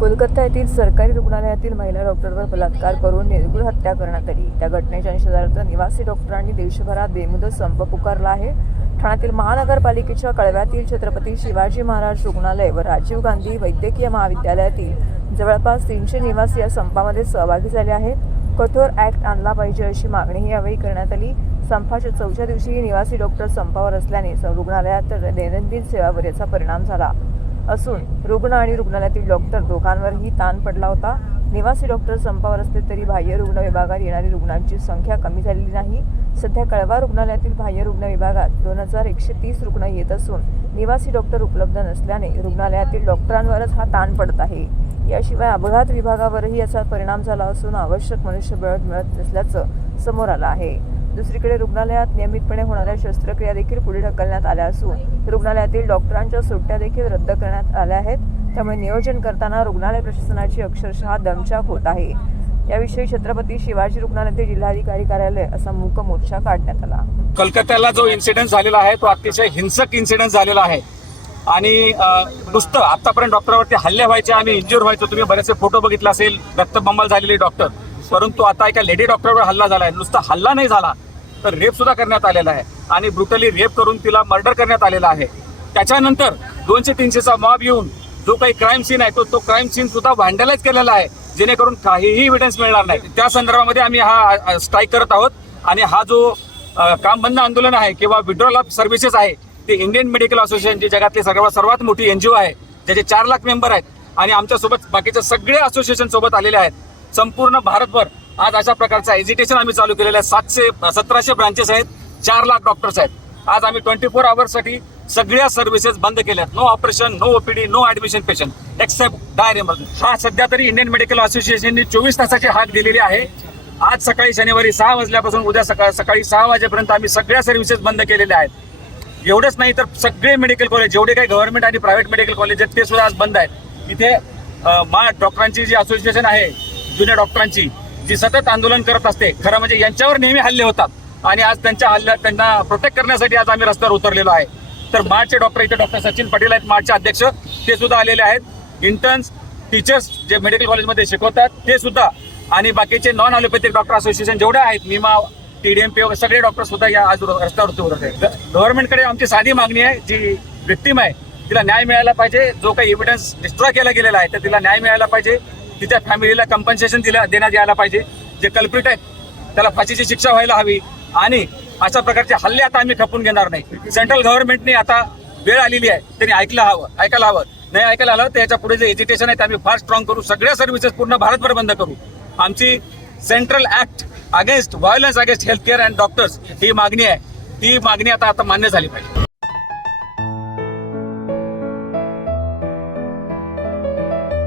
कोलकाता येथील सरकारी रुग्णालयातील महिला डॉक्टरवर बलात्कार करून निर्घृण हत्या करण्यात आली। त्या घटनेच्या निषेधार्थ निवासी डॉक्टरांनी देशभरात बेमुदत संप पुकारला आहे। ठाण्यातील महानगरपालिकेच्या कळव्यातील छत्रपती शिवाजी महाराज रुग्णालय व राजीव गांधी वैद्यकीय महाविद्यालयातील जवळपास 300 निवासी या संपामध्ये सहभागी झाले आहेत। कठोर ॲक्ट आणला पाहिजे अशी मागणीही यावेळी करण्यात आली। संपाच्या 4थ्या दिवशी निवासी डॉक्टर संपावर असल्याने रुग्णालयात दैनंदिन सेवावर याचा परिणाम झाला असून रुग्ण आणि रुग्णालयातील डॉक्टर दोघांवरही ताण पडला होता। निवासी डॉक्टर संपावर असले तरी बाह्य रुग्ण विभागात येणारी रुग्णांची संख्या कमी झालेली नाही। सध्या कळवा रुग्णालयातील बाह्य रुग्ण विभागात 2130 रुग्ण येत असून निवासी डॉक्टर उपलब्ध नसल्याने रुग्णालयातील डॉक्टरांवरच हा ताण पडत आहे। याशिवाय अपघात विभागावरही याचा परिणाम झाला असून आवश्यक मनुष्यबळ मिळत नसल्याचं समोर आलं आहे। दुसरीकडे रुग्णालयात नियमितपणे होणाऱ्या शस्त्रक्रिया देखील पुढे ढकलण्यात आल्या असून रुग्णालयातील डॉक्टरांच्या सुट्ट्या देखील रद्द करण्यात आल्या आहेत। त्यामुळे नियोजन करताना रुग्णालय प्रशासनाची अक्षरशः दमछाक होत आहे। याविषयी छत्रपती शिवाजी रुग्णालयातील जिल्हाधिकारी कार्यालय असा मूक मोर्चा काढण्यात आला। कलकत्त्याला जो इन्सिडेंट झालेला आहे तो अतिशय हिंसक इन्सिडेंट झालेला आहे आणि नुसतं आतापर्यंत डॉक्टरवरती हल्ले व्हायचे, आम्ही इंज्युअर व्हायचो। तुम्ही बरेचसे फोटो बघितला असेल, रक्तबंबाळ झालेले डॉक्टर, परंतु आता एका लेडी डॉक्टरवर हल्ला झाला आहे। नुसता हल्ला नाही झाला तर रेप सुद्धा करण्यात आलेला आहे आणि ब्रुटली रेप करून तिला मर्डर करण्यात आलेला आहे। त्याच्यानंतर 200-300चा मॉब येऊन जो काही क्राईम सीन आहे तो क्राईम सीन सुद्धा व्हँडलाइज केलेला आहे, जेणेकरून काहीही एव्हिडन्स मिळणार नाही। त्या संदर्भामध्ये आम्ही हा स्ट्राईक करत आहोत आणि हा जो काम बंद आंदोलन आहे किंवा विड्रॉल ऑफ सर्व्हिसेस आहे ते इंडियन मेडिकल असोसिएशन, जी जगातली सर्वात मोठी NGO आहे, ज्याचे 4 लाख मेंबर आहेत आणि आमच्यासोबत बाकीचे सगळे असोसिएशन सोबत आलेले आहेत। संपूर्ण भारतभर आज अशा प्रकारचा एजिटेशन आम्ही चालू केलेलं आहे। 1700 ब्रांचेस आहेत, 4 लाख डॉक्टर्स आहेत। आज आम्ही 24 आवर्ससाठी सगळ्या सर्व्हिसेस बंद केल्यात। No operation, no OPD, no admission patient except dire emergency. हा सध्या तरी इंडियन मेडिकल असोसिएशनने 24 तासाची हाक दिलेली आहे। आज सकाळी शनिवारी 6 वाजल्यापासून उद्या सकाळी 6 वाजेपर्यंत आम्ही सगळ्या सर्व्हिसेस बंद केलेल्या आहेत। एवढंच नाही तर सगळे मेडिकल कॉलेज, जेवढे काही गव्हर्नमेंट आणि प्रायव्हेट मेडिकल कॉलेज आहेत ते सुद्धा आज बंद आहेत। इथे डॉक्टरांची जी असोसिएशन आहे, जुन्या डॉक्टरांची, जी सतत आंदोलन करत असते, खरं म्हणजे यांच्यावर नेहमी हल्ले होतात आणि आज त्यांच्या हल्ल्यात त्यांना प्रोटेक्ट करण्यासाठी आज आम्ही रस्त्यावर उतरलेलो आहे। तर मार्चचे डॉक्टर, इथे डॉक्टर सचिन पटेल आहेत मार्चचे अध्यक्ष, ते सुद्धा आलेले आहेत। इंटर्न्स, टीचर्स जे मेडिकल कॉलेजमध्ये शिकवतात ते सुद्धा, आणि बाकीचे नॉन ॲलोपॅथिक डॉक्टर असोसिएशन जेवढे आहेत, निमा, TDMP वगैरे सगळे डॉक्टर सुद्धा या आज रस्त्यावरती उतरत आहेत। गव्हर्नमेंटकडे आमची साधी मागणी आहे, जी विक्टिम आहे तिला न्याय मिळायला पाहिजे। जो काही एव्हिडन्स डिस्ट्रॉय केला गेलेला आहे तर तिला न्याय मिळायला पाहिजे। तिच्या फॅमिलीला कंपन्सेशन देण्यात यायला पाहिजे। जे कल्प्रिट आहेत त्याला फाशीची शिक्षा व्हायला हवी आणि अशा प्रकारचे हल्ले आता आम्ही खपून घेणार नाही। सेंट्रल गव्हर्नमेंटने आता वेळ आलेली आहे, त्यांनी ऐकायला हवं। नाही ऐकायला आलं तर याच्या पुढे जे एज्युकेशन आहे ते आम्ही फार स्ट्रॉंग करू। सगळ्या सर्व्हिसेस पूर्ण भारतभर बंद करू। आमची central act against violence against health care and doctors ही मागणी आहे, ती मागणी आता मान्य झाली पाहिजे।